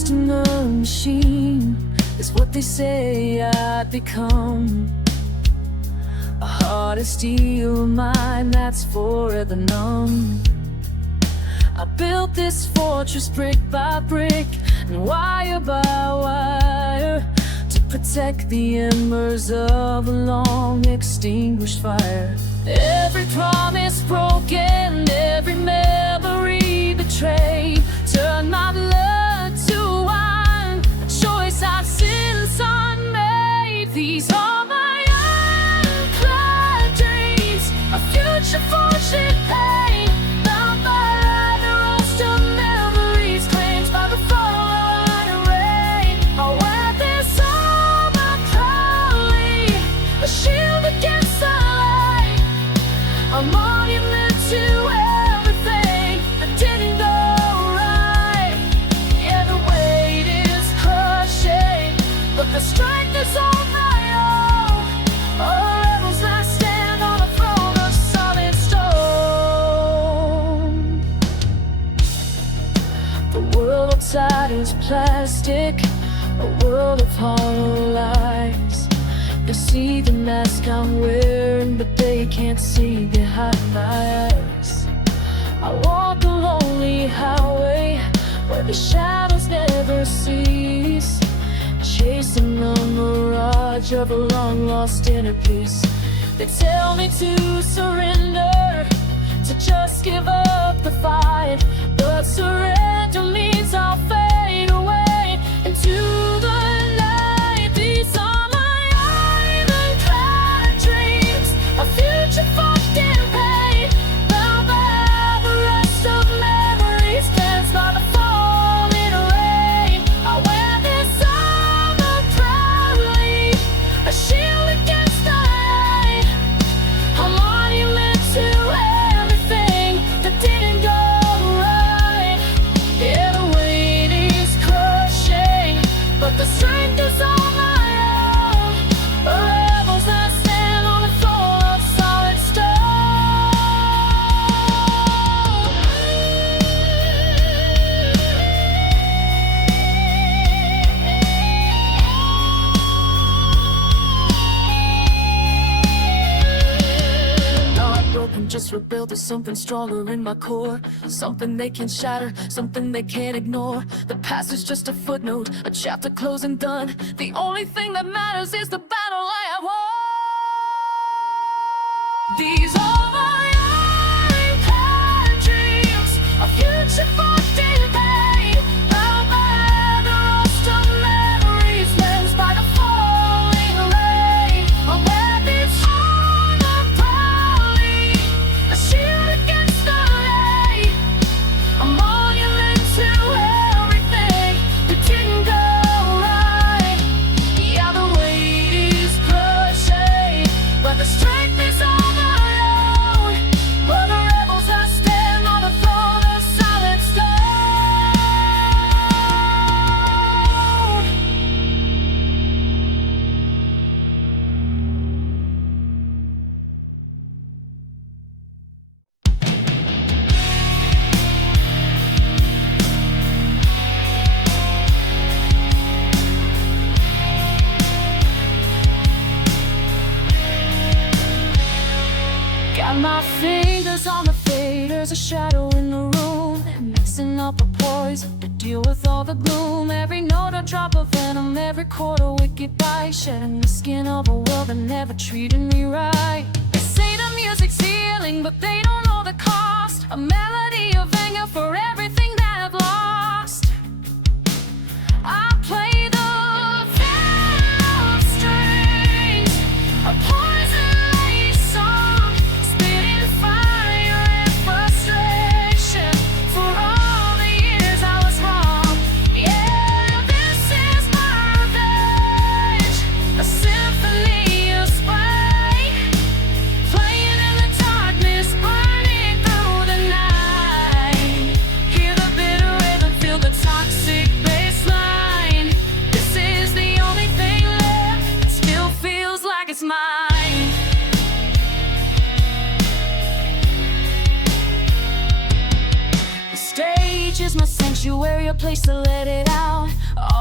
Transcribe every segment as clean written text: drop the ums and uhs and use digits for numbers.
just another machine, is what they say I'd become. A heart of steel, a mind that's forever numb. I built this fortress brick by brick and wire by wire to protect the embers of a long extinguished fire. Every promise broken, every memory betrayed, turned my blood to wine, a choice I've since unmade. These are my unquiet dreams, a future fortune pain, bound by the rust of memories, claimed by the fallout and rain. I wear this armor proudly, a shield against the light, a monument to everything that didn't go right. Yeah, the weight is crushing, but the strength is all my own. Oh, rebels that stand on a throne of solid stone. The world outside is plastic, a world of hollow lies. They see the mask I'm wearing, but they can't see behind my eyes. I walk a lonely highway where the shadows never cease, chasing the mirage of a long-lost inner peace. They tell me to surrender, to just give up the fight, but surrender means I'll fade away into the night. These are my ironclad dreams, a future fucked in pain, bound by the rust of memories, cleansed by the falling rain. I wear this armor proudly, a shield against the light, a monument to everything that didn't go right. Yeah, the weight is crushing, but the strength is all my own. Rebels that stand on the throne of solid stone. Not broken, just rebuilt. There's something stronger in my core, something they can shatter, something they can't ignore. The past is just a footnote, a chapter closed and done. The only thing that matters is the battle I have won. These are my ironclad dreams, a future fucked in pain, bound by the rust of memories, cleansed by the falling rain. I wear this armor proudly, a shield against the light, a monument to everything that didn't go right. Yeah, the weight is crushing, but the strength is all my own. For the rebels that stand on the throne of solid stone. Got my fingers on the faders, a shadow in the room, mixing up a poison to deal with all the gloom. Every note a drop of venom, every chord a wicked bite, shedding the skin of a world that never treated me right. They say the music's healing, but they don't know the cost. A melody of anger for everything that I've lost. I play the venom strings, a poison-laced song, spitting fire and frustration for all the years I was wrong. Yeah, this is my revenge, a symphony of spite, playing in the darkness, burning through the night. Hear the bitter rhythm, feel the toxic bass line. This is the only thing left, it still feels like it's mine. The stage is my sanctuary, a place to let it out.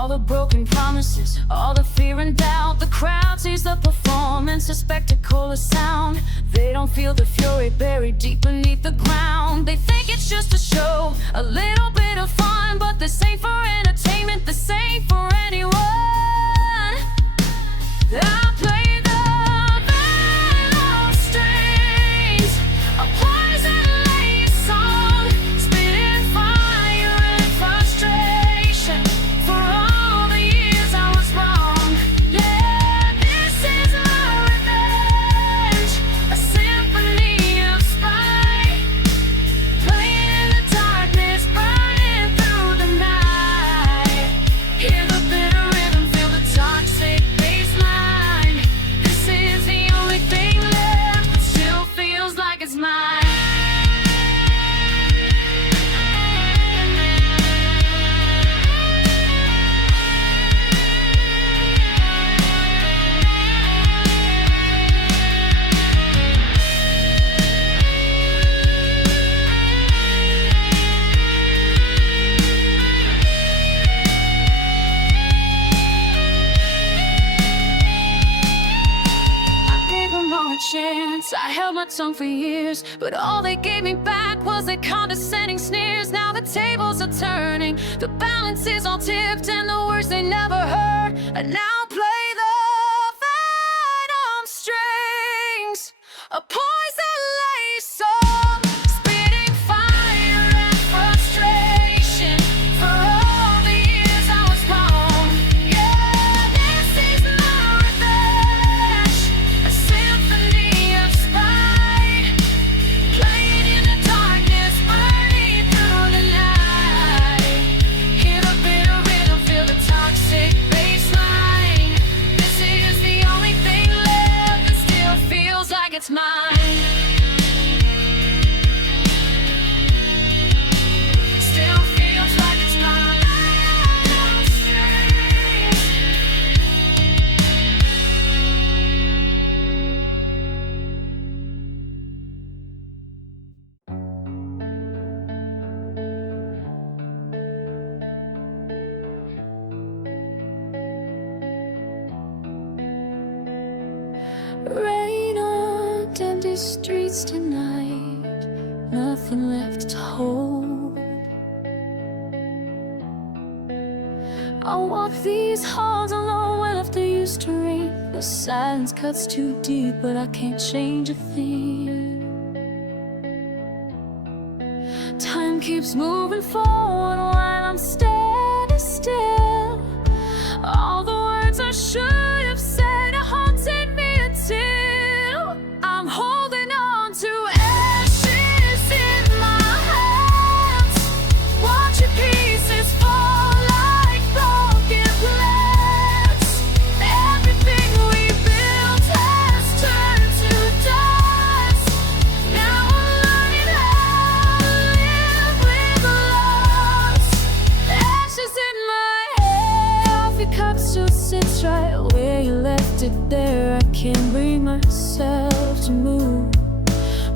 the broken promises, all the fear and doubt. The crowd sees the performance, a spectacle, a sound. They don't feel the fury buried deep beneath the ground. They think it's just a show, a little bit of fun, but this ain't for entertainment, this ain't for anyone. I play the veil of strings, a poison lace song, spitting fire and frustration for all the years I was wrong. Yeah, this is my revenge, a symphony of spite, playing in the darkness, burning through the night. Hear the bitter rhythm, feel the toxic baseline. This is the only thing left that still feels like it's mine. Chance. I held my tongue for years, but all they gave me back was their condescending sneers. Now the tables are turning, the balance is all tipped, and the words they never heard. And now play the venom strings, a poison lace song, spitting fire and frustration for all the years I was wrong. Yeah, this is my revenge, a symphony of spite, playing in the darkness, burning through the night. Hear the bitter rhythm, feel the toxic baseline. This is the only thing left that still feels like it's mine. Still feels like it's mine. Rain on empty streets tonight, nothing left to hold. I walk these halls alone when after used to rain. The silence cuts too deep, but I can't change a thing. Time keeps moving forward while I'm standing still. All the words I should have said are haunting me until I'm holding on to ashes in my hands, watching pieces fall like broken plants. Everything we built has turned to dust. Now I'm learning how to live with loss. Ashes in my hair, coffee cup still sits right where you left it there. I can't bring myself to move.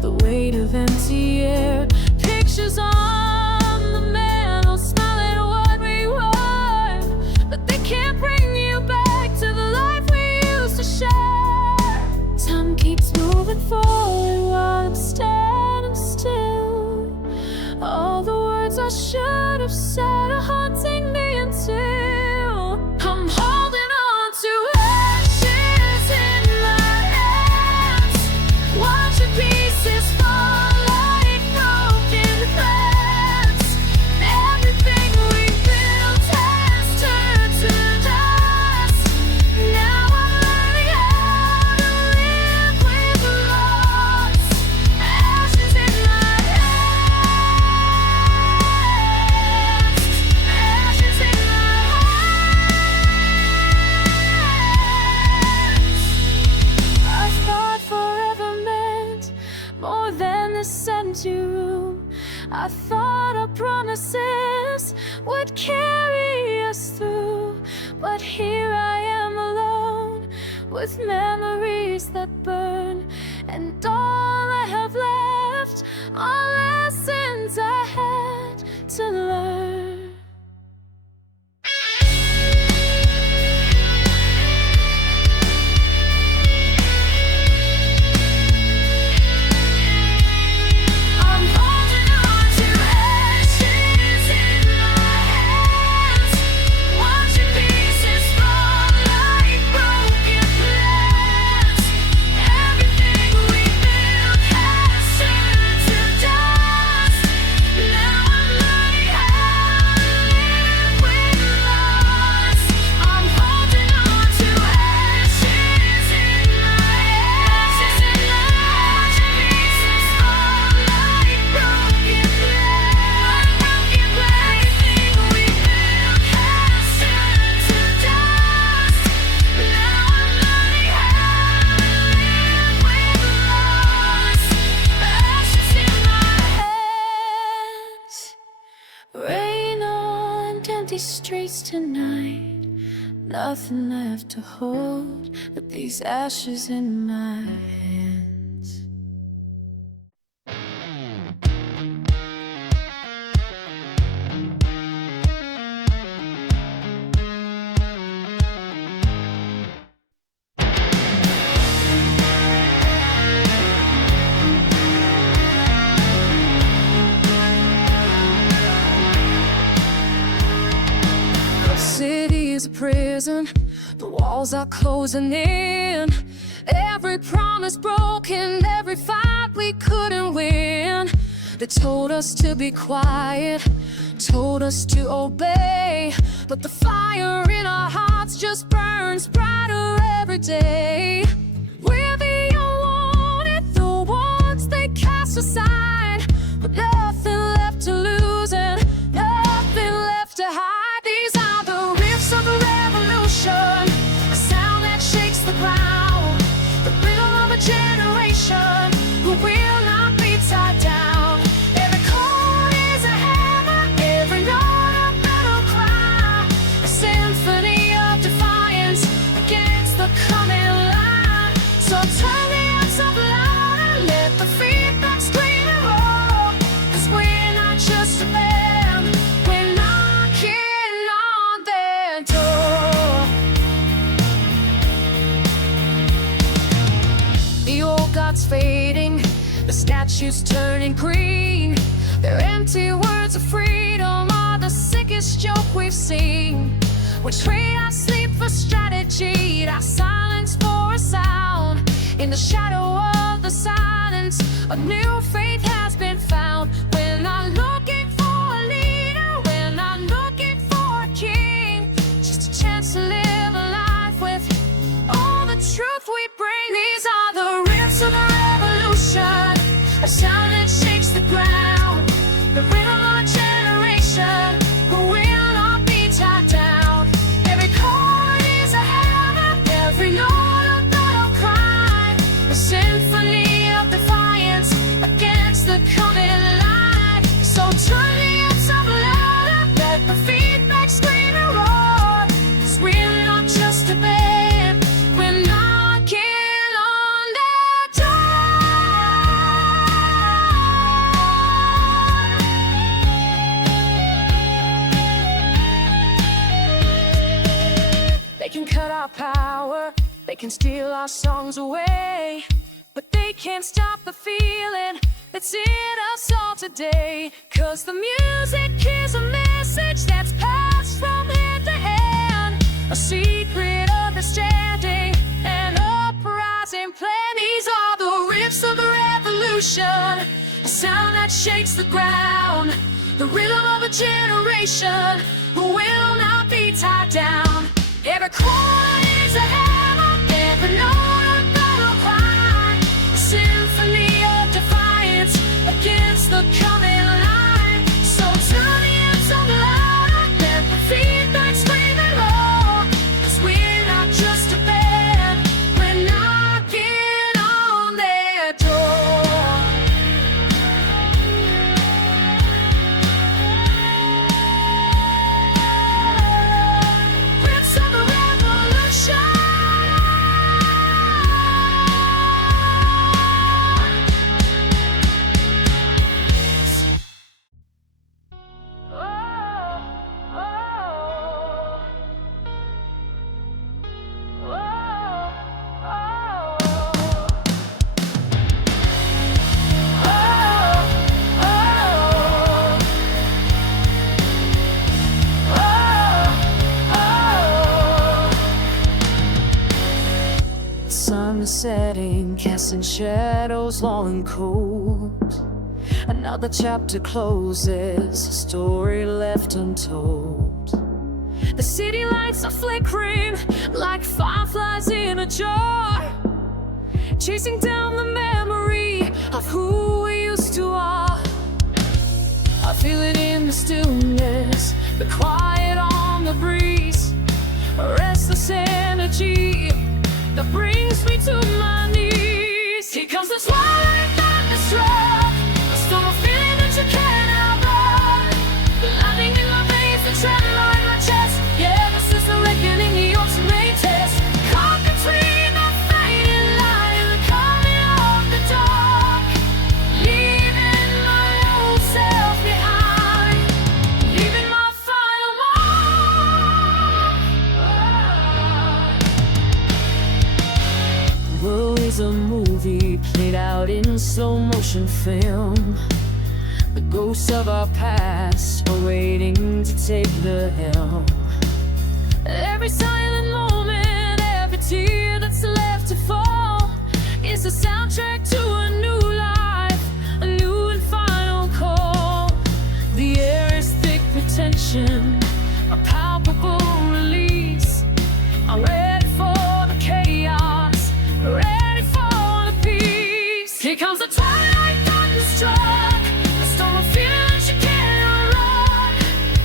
The weight of empty air, pictures on the mantle, smiling at what we were, but they can't bring you back to the life we used to share. Time keeps moving forward while I'm standing still. All the words I should have said are haunting me until I'm holding on to ashes in my hands, watching pieces fall like broken threads. Everything we built has turned to dust. Now I'm learning how to live with loss. Ashes in my hands, ashes in my hands. I thought forever meant more than this empty room. I thought our promises would carry us through, but here I am alone with memories that burn, and all I have left are lessons I had to learn. face tonight. Nothing left to hold but these ashes in my hands. The city is a prison, the walls are closing in. Every promise broken, every fight we couldn't win. They told us to be quiet, told us to obey, but the fire in our hearts just burns brighter every day. We're the unwanted, the ones they cast aside, but nothing left to lose and nothing left to hide. These are the riffs of the revolution, a sound that shakes the ground, the rhythm of a generation who will not be tied down. Every chord is a hammer, every note a battle cry, a symphony of defiance against the coming light. So turn the amps up louder, let the feedback scream and roar, 'cause we're not just a band, we're knocking on their door. The old gods fading, the statues turning green. Their empty words of freedom are the sickest joke we've seen. We trade our sleep for strategy, our silence for a sound. In the shadow of the silence, a new faith has been found. We're not looking for a leader, we're not looking for a king, just a chance to live a life with all the truth we bring. These are the riffs of a revolution, a sound that shakes the ground, the rhythm of a generation who will not be tied down. Every chord is a hammer, every note a battle cry, a symphony of defiance against the coming light. So turn the amps up louder, let the feedback scream and roar, 'cause we're not just a band, we're knocking on their door. They can cut our power, they can steal our songs away, but they can't stop the feeling that's in us all today. 'Cause the music is a message that's passed from hand to hand, a secret understanding, an uprising plan. These are the riffs of the revolution, a sound that shakes the ground, the rhythm of a generation who will not be tied down. Every chord is a hammer, every note a battle cry, a symphony of defiance against the coming light. So turn the amps up louder, let the feedback scream and roar, 'cause we're not just a band, we're knocking on their door. Riffs of a revolution. Sun is setting, casting shadows long and cold. Another chapter closes, a story left untold. The city lights are flickering like fireflies in a jar, chasing down the memory of who we used to are. I feel it in the stillness, the quiet on the breeze, a restless energy that brings me to my knees. Here comes the twilight that is struck, a storm of feeling that you can't outrun, lightning in my veins, the tremor in my chest. is a movie played out in slow motion film. The ghosts of our past are waiting to take the helm. Every silent moment, every tear that's left to fall is a soundtrack to a new life, a new and final call. The air is thick with tension, a palpable release. I'm ready for the chaos, ready for the peace. Here comes the twilight thunderstruck, the storm of fear that you can't run.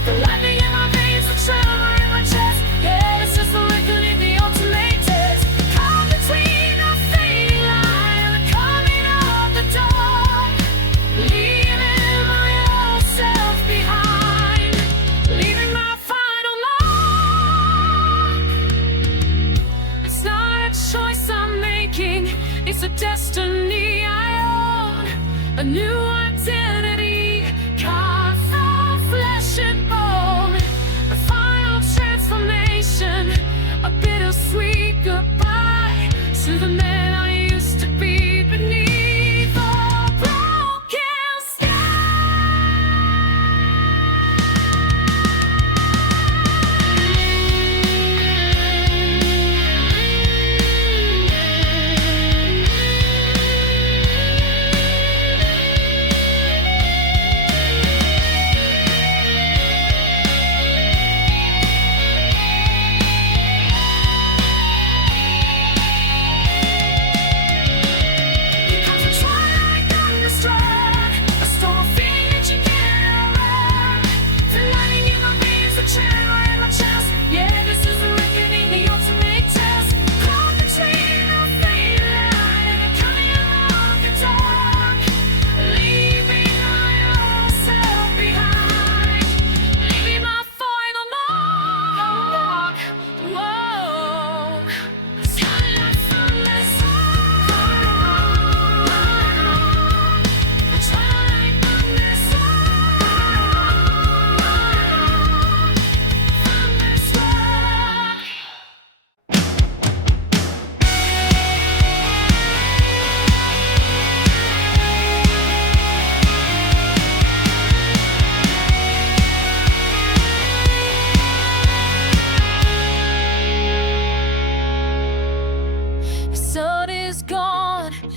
The lightning in my veins, the tremor in my chest. Yeah, this is the reckoning, the ultimate test. Caught between a fading light and the coming of the dawn. Leaving my old self behind, leaving my final mark. It's not a choice I'm making, it's a destiny I own. A new identity, carved from flesh and bone. A final transformation, a bittersweet goodbye to the man I used to be beneath a broken sky.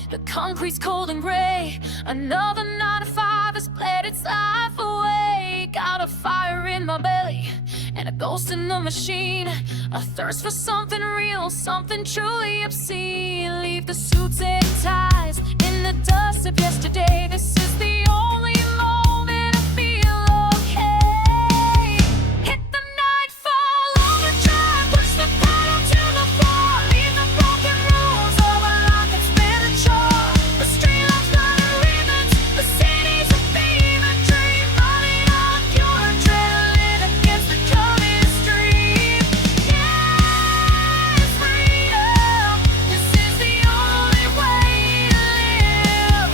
The concrete's cold and gray. Another 9 to 5 has played its life away. Got a fire in my belly and a ghost in the machine. A thirst for something real, something truly obscene. Leave the suits and ties in the dust of yesterday. This is the only moment I feel okay. Hit the nightfall on the drive, push the pedal to the floor. Leave the broken rules of a life that's been a chore. The streetlights running ribbons, the city's a fever dream. Running on pure adrenaline against the coming stream. Yeah, it's freedom. This is the only way to live.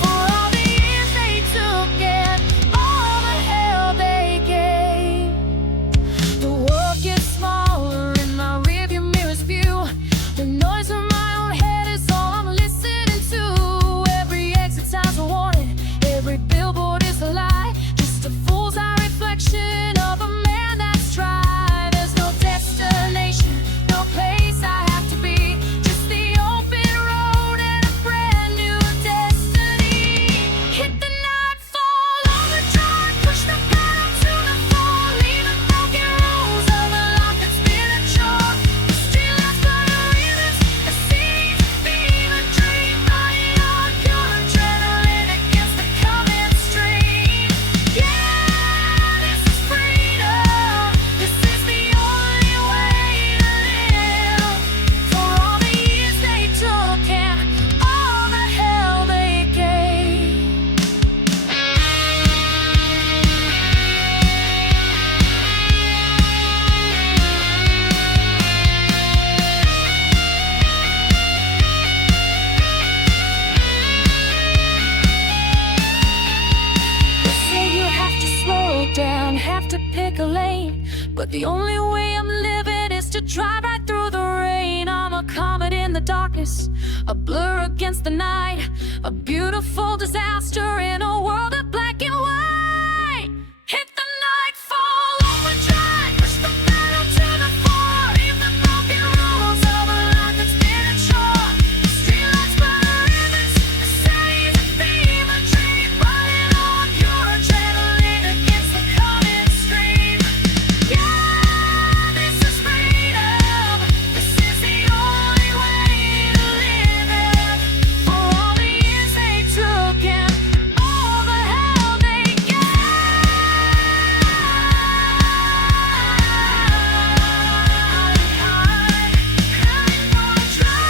For all the years they took and all the hell they gave. The world gets smaller in my rearview mirror's view. The noise from my own head is all I'm listening to. Every exit sounds a warning, every billboard is a lie. Just a fool's eye reflection of a man that's tried. There's no destination, no place I have to be. Just the open road and a brand new destiny. Hit the nightfall on the drive, push the pedal to the floor. Leave the broken rules of a life that's been a chore. The streetlights flutter ribbons, the city's a fever dream. Running on pure adrenaline against the coming stream. Yeah, this is freedom. This is the only way to live. For all the years they took and all the hell they gave. They say you have to slow down, have to pick a lane. But the only way I'm living is to drive right through the rain. I'm a comet in the darkness, a blur against the night, a beautiful disaster in a world of black and white. Hit the nightfall, overdrive, push the pedal to the floor, leave the broken rules of a life that's been a chore. Streetlights blur ribbons, the city's a fever dream, riding on pure adrenaline against the coming stream. Yeah, this is freedom. This is the only way to live it. For all the years they took and all the hell they gave. Having no try.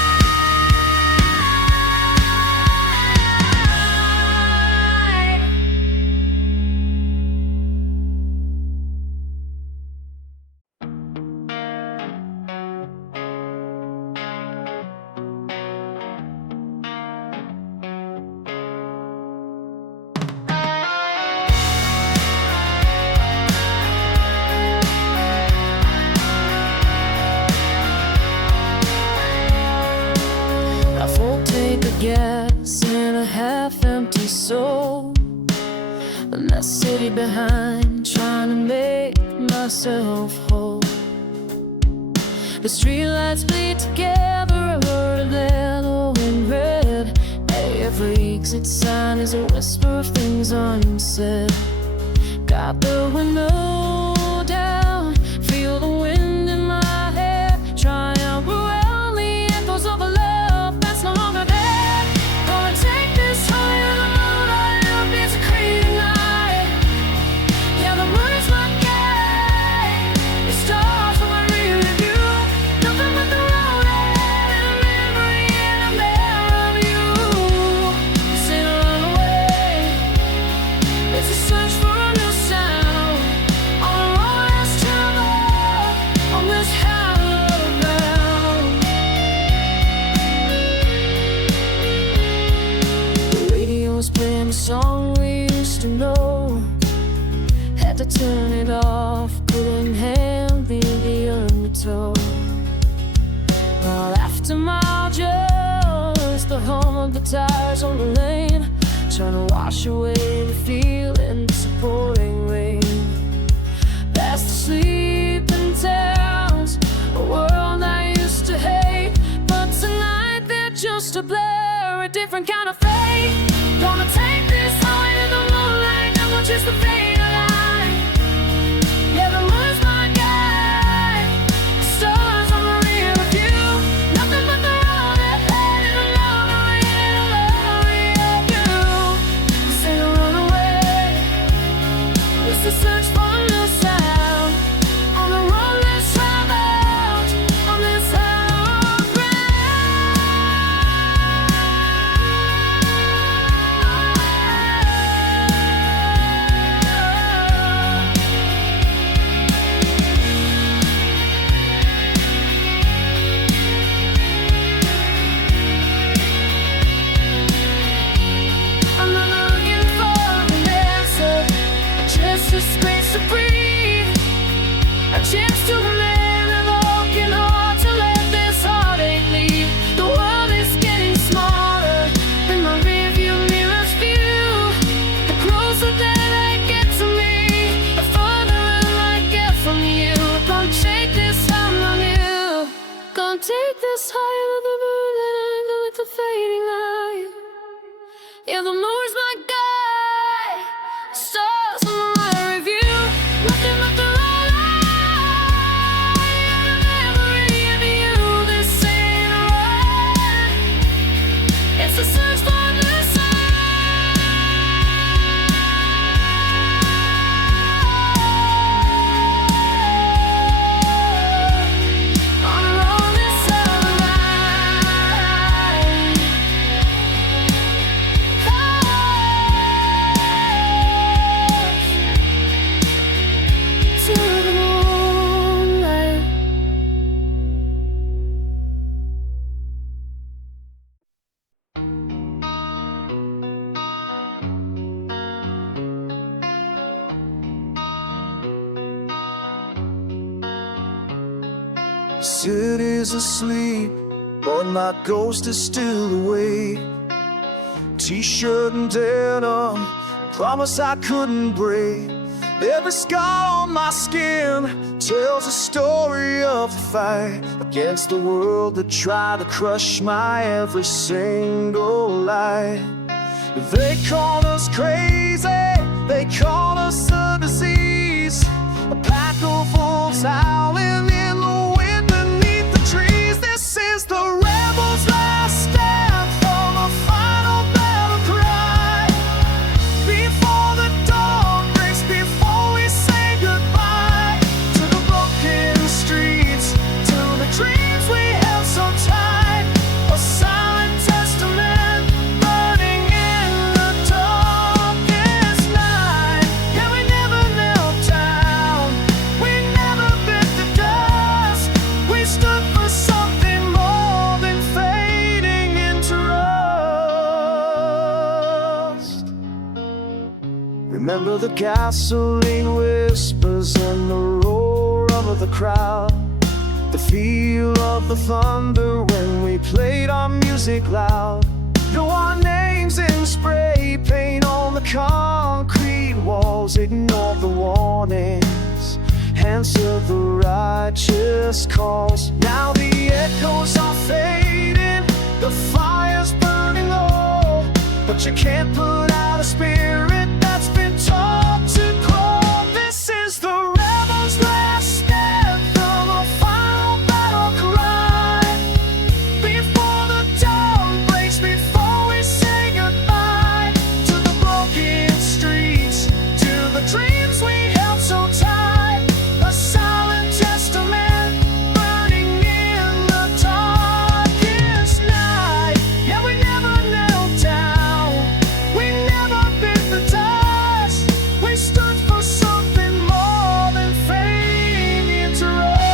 A full tank of gas and a half-empty soul, and that city behind, trying to make myself whole. The streetlights bleed together, I heard a little in red. Every exit sign is a whisper of things unsaid. Got the window down, feel the wind in my hair, trying to around the echoes of a love that's no longer there. Gonna take this higher, the moonlight up, it's a crazy night. Yeah, the moon is my guide, the stars are my rear view. Nothing but the road ahead and a memory and a memory of you. This ain't a runaway, it's a search for a new sound. On a road less traveled, on this hallowed ground. The radio's playing the song we used to know. Had to turn it off, couldn't handle the undertow. While after mile just the hum of the tires on the lane, trying to wash away the feeling, the pouring rain. Past the sleeping towns, a world I used to hate, but tonight they're just a blur, a different kind of fate. Gonna take this high in the moonlight, never just the fade of light. Yeah, the moon's my guide, the stars on the rear view. Nothing but the road ahead and a memory and a memory of you. This ain't a runaway, it's a search for a new sound. On the road less traveled, on this hallowed I'm not looking for an answer, just a space to breathe, a chance to live and broken heart to let this heartache leave. The world is getting smaller in my rearview mirror's view. The closer that I get to me, the further I get from you. Gonna take this time on you. Gonna take this higher than the moon and go with the fading light. Yeah, the moon's my guide, stars on my review. Nothing but the light and a memory of you. This ain't right, it's a search for the sign. On a road that's alive. To the moonlight. City's asleep, but my ghost is still away. T-shirt and denim, promise I couldn't break. Every scar on my skin tells a story of the fight against the world that tried to crush my every single lie. They call us crazy, they call us a disease, a pack of wolves howling in the wind beneath the trees. This is the rebel's last stand from a final battle cry. Before the dawn breaks, before we say goodbye to the broken streets, to the dreams we held so tight, a silent testament burning in the darkest night. Yeah, we never knelt down, we never bit the dust, we stood for something more than fading into rust. Remember the gasoline whispers and the roar of the crowd, the feel of the thunder when we played our music loud. Know our names in spray paint on the concrete walls, ignore the warnings, answer the righteous calls. Now the echoes are fading, the fire's burning low, but you can't put out a spirit that's been taught to grow. This is the rebel's last stand from a final battle cry. Before the dawn breaks, before we say goodbye to the broken streets, to the dreams we held so tight, a silent testament burning in the darkest night. Yeah, we never knelt down, we never bit the dust, we stood for something more than fading into rust.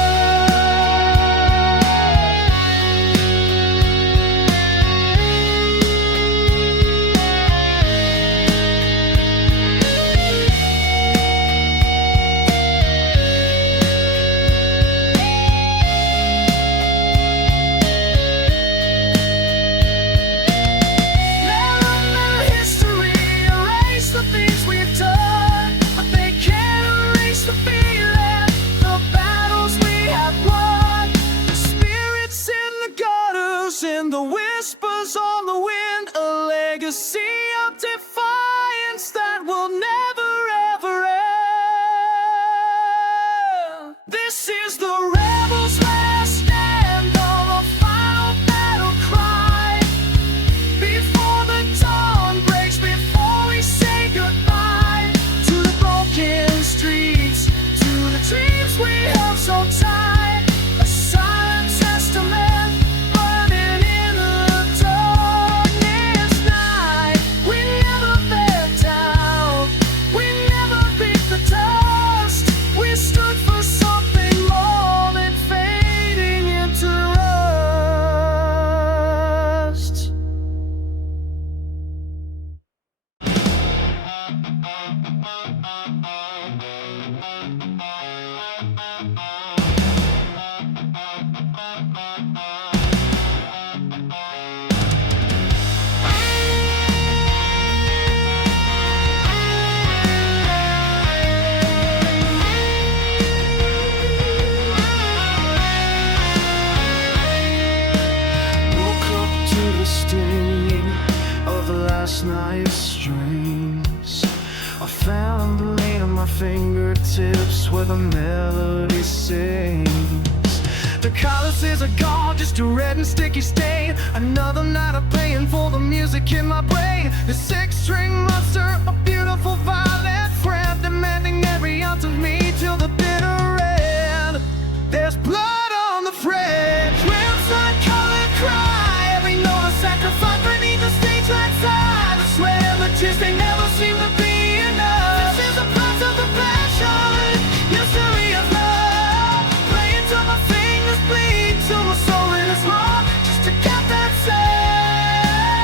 Let history erase the things we've done, but they can't erase the feeling, the battles we have won. The spirits in the gutters, in the whispers on the wind, a legacy of defiance that will never ever end. This is the rebel's last stand on a final battle cry. Before the dawn breaks, before we say goodbye to the broken streets, to the dreams we held so tight, a silent testament burning in the darkest night. We never back down, we never beat the dust, we stood for something more than fading into rust. Woke up to the sting of last night's dreams. I found the lane on my fingertips where the melody sings. The colors are gone, just a red and sticky stain. Another night of paying for the music in my brain. The six-string monster, a beautiful violent friend, demanding every ounce of me till the bitter end. There's blood on the fret, crimson colored cry, every note a sacrifice beneath the stage lights high. I swear the tears, they never seem to be enough. This is the price of the passion, mystery of love, playing till my fingers bleed, till my soul is raw, just to get that sound,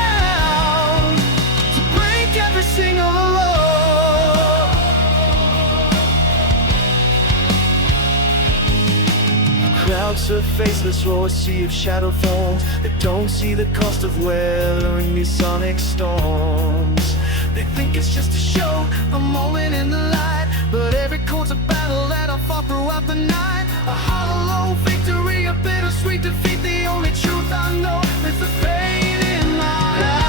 to break every single law. crowd surf faceless or a sea of shadow thorns. They don't see the cost of weathering these sonic storms. They think it's just a show, a moment in the light, but every chord's a battle that I fought throughout the night. A hollow victory, a bittersweet defeat. The only truth I know is the pain in my heart.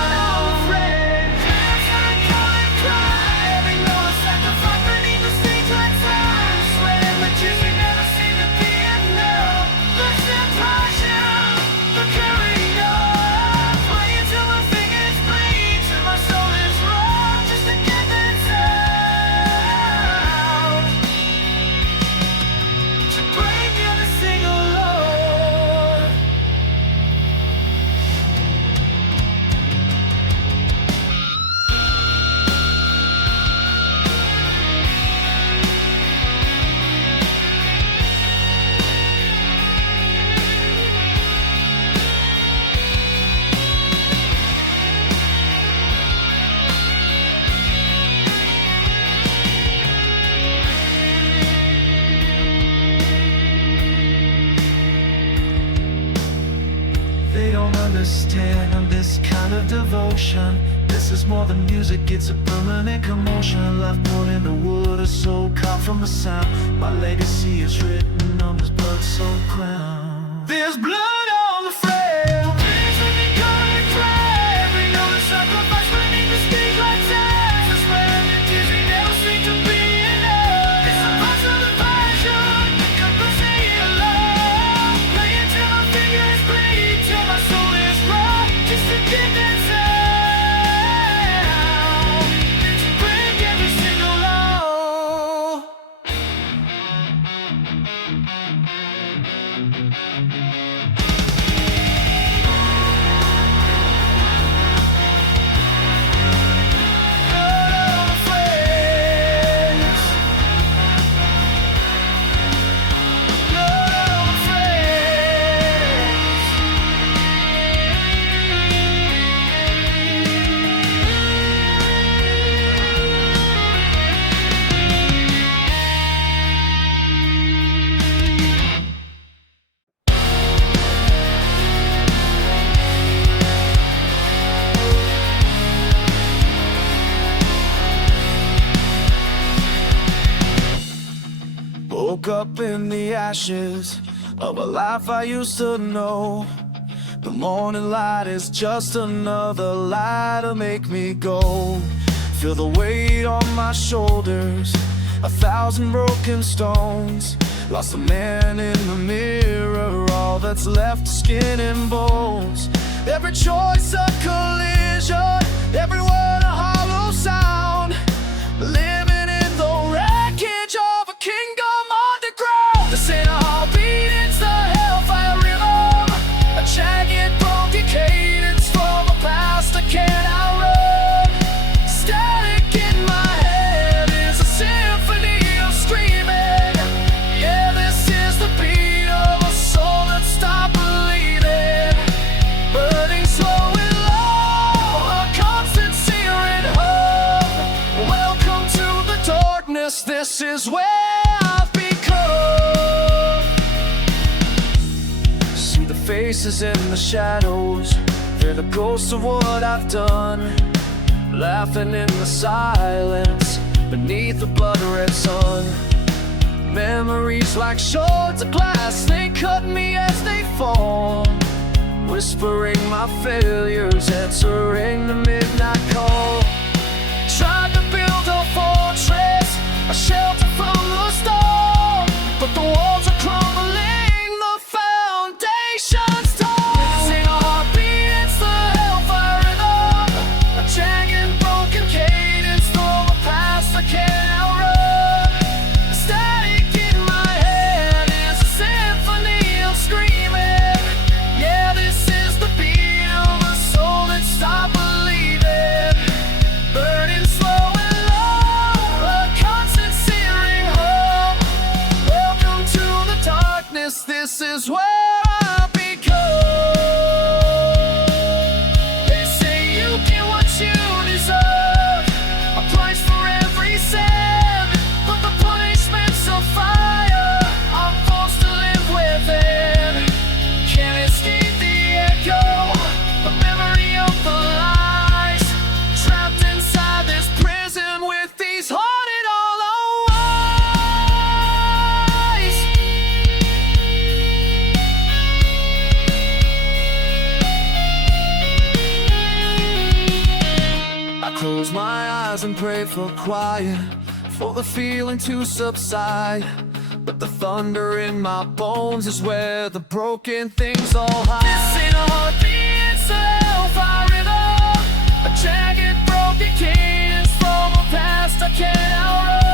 They don't understand this kind of devotion. This is more than music, it's a permanent commotion. Life poured in the wood, a soul carved from the sound. My legacy is written on this blood-soaked ground. There's blood on the frail. Dreams will be coming clear. Every note of sacrifice beneath the stage like sands. I swear the tears we never seem to be enough. It's a part of the passion, compensate love. Playing till my fingers bleed, till my soul is raw. Just to get that sound, to break every single law. Woke up in the ashes of a life I used to know. The morning light is just another lie to make me go. Feel the weight on my shoulders, 1,000 broken stones. Lost a man in the mirror, all that's left is skin and bones. Every choice a collision, every word a hollow sound. Living in the wreckage of a kingdom underground. This ain't a heartbeat, it's the hellfire rhythm. A jagged, broken cadence from a past I can't outrun. Static in my head is a symphony of screaming. Yeah, this is the beat of a soul that stopped believing. Burning slow and low, a constant searing hope. Welcome to the darkness, this is where I've become. See the faces in the shadows, they're the ghosts of what I've done. Laughing in the silence, beneath the blood-red sun. Memories like shards of glass, they cut me as they fall. Whispering my failures, answering the midnight call. Tried to build a fortress, a shelter from the storm, but the walls are crumbling, the foundation's torn. This ain't a heartbeat, it's the hellfire rhythm. A jagged, broken cadence from a past I can't outrun. The static in my head is a symphony of screaming. Yeah, this is the beat of a soul that stopped believing. Burning slow and low, a constant searing hope. Welcome to the darkness, this is where I become. They say you get what you deserve, a price for every sin, but the punishment's a fire I'm forced to live with it. rise and pray for quiet, for the feeling to subside. But the thunder in my bones is where the broken things all hide. This ain't a heartbeat, it's a hellfire rhythm, a jagged broken cage from a past I can't outrun.